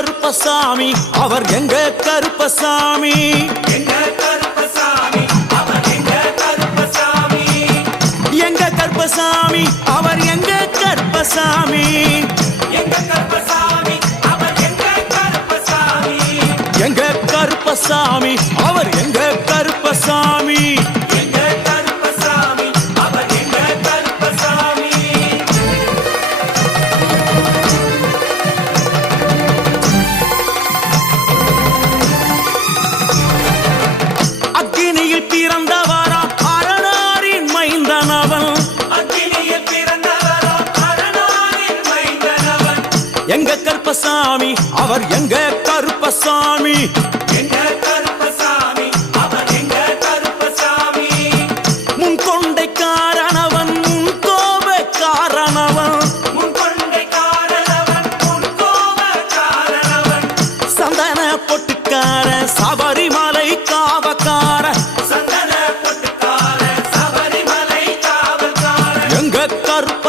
கருப்பசாமி அவர் எங்க கருப்பசாமி? எங்க கருப்பசாமி அவர் எங்க கருப்பசாமி? எங்க கருப்பசாமி அவர் எங்க கருப்பசாமி? எங்க கருப்பசாமி அவர் எங்க எங்க கருப்பசாமி? அவர் எங்க கருப்பசாமி? எங்க கருப்பசாமி? அவர் எங்க கருப்பசாமி? முன் கொண்டை காரணவன் முன் கோப காரணவன் முன் கொண்டை காரணவன் முன் கோப காரணவன் சந்தன பொட்டுக்கார